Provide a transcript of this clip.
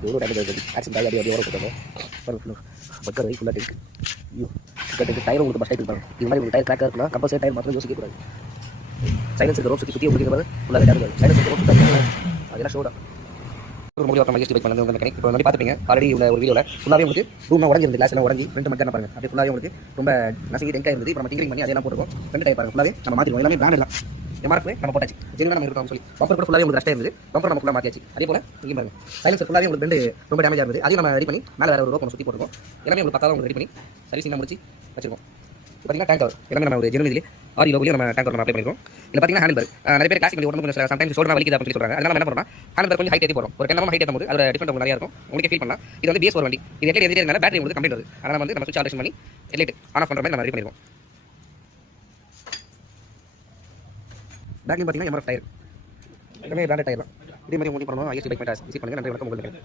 எவ்வளோ டேமேஜ் ஆகுது ஆக்சிடென்ட் ஆகி அடி வர போட்டாங்க பாருங்க பக்கர் வை ஃபுல்லாக டேங்க் ஐயோ டயரும் உங்களுக்கு பஸ்ட் ஆகிட்டு இருப்பாங்க இது மாதிரி உங்களுக்கு டயர் கிராக்காக இருக்கலாம் கம்பல்சரி டயர் மாத்திரம் யோசிக்கக்கூடாது சைலன்ஸ் ரோப் சுற்றி உங்களுக்கு பாரு ஃபுல்லாக டேமேஜ் சைலன்ஸ் ரோப் அதெல்லாம் ஷோடா ஒரு முடிவு நம்ம எஸ்டி பைக் பண்ணது வந்து மெக்கானிக் இப்போ வந்து பார்த்துப்பீங்க ஆல்ரெடி உள்ள ஒரு வீடியோவில் ஃபுல்லாகவே உங்களுக்கு ரூம்லாம் உடஞ்சிருந்து கிளாஸ் எல்லாம் உடஞ்சி ஃப்ரெண்ட் மட்டும் பாருங்க அப்படியே ஃபுல்லாகவே உங்களுக்கு ரொம்ப நசுங்கி டெங்காக இருந்தது இப்போ நம்ம டிங்கரிங் பண்ணி அதெல்லாம் போட்டுருக்கோம் ஃப்ரெண்ட் டயர் பாருங்க ஃபுல்லாகவே நம்ம மாற்றிடுவோம் எல்லாமே பிராண்ட் எல்லாம் எம்ஆர்எஃப் நம்ம போட்டாச்சு ஜெனுவனாக நம்ம இருக்கோம் சொல்லி பம்பர் கூட ஃபுல்லாகவே உங்களுக்கு ரஷ்டாக இருந்தது பம்பர் நம்ம ஃபுல்லாக மாற்றியாச்சு அதே போல் இங்கே பாருங்க சைலன்ஸ் ஃபுல்லாகவே உங்களுக்கு ரெண்டு ரொம்ப டேமேஜ் இருந்தது அதையும் நம்ம ரெடி பண்ணி மேலே வேறு ஒரு ரோப் நம்ம சுற்றி போட்டுருக்கோம் எல்லாமே உங்களுக்கு பக்காவாக உங்களுக்கு ரெடி பண்ணி சர்வீசிங் முடிச்சு வச்சிருக்கோம் பார்த்தீங்கன்னா டேங்க் கவர் எல்லாமே நம்ம ஒரு ஜெனுவன் இதிலே ஆரி லோகோலையும் நம்ம டேங்க் கவர் நம்ம அப்ளை பண்ணிருக்கோம் இதில் பார்த்தீங்கன்னா ஹேண்ட் பேக் நிறைய பேர் கிளாசிக் உடம்பு கொஞ்சம் சம்டைம்ஸ் ஷோல்டர் வலிக்குது அப்படின்னு சொல்றாங்க அதனால நம்ம என்ன பண்ணுறோம் ஹேண்ட் பேக் கொஞ்சம் ஹைட் ஏற்றி போகிறோம் ஒரு 10 ஹைட் ஏற்றும் போது அதோட டிஃபரெண்ட் உங்களுக்கு நிறைய இருக்கும் உங்களுக்கு ஃபீல் பண்ணலாம் இது வந்து பேஸ் ஒரு வண்டி இது எல்லாம் எதிரே இருந்தாலும் பேட்டரி உங்களுக்கு கம்ப்ளீட் வருது அதனால் வந்து நம்ம சுவிட்ச் ஆல்ட்ரேஷன் பண்ணி எலைட் ஆன் ஆஃப் பண்ணுற மாதிரி நம்ம ரெடி பண்ணிருக்கோம் பேக்லையும் பார்த்தீங்கன்னா எம்ஆர்எஃப் டயர் எல்லாமே பிராண்டட் டயர் தான் இதே மாதிரி உங்களுக்கு பண்ணணும் ஐஎஸ்டி பைக் விசிட் பண்ணுங்க நன்றி வணக்கம் உங்களுக்கு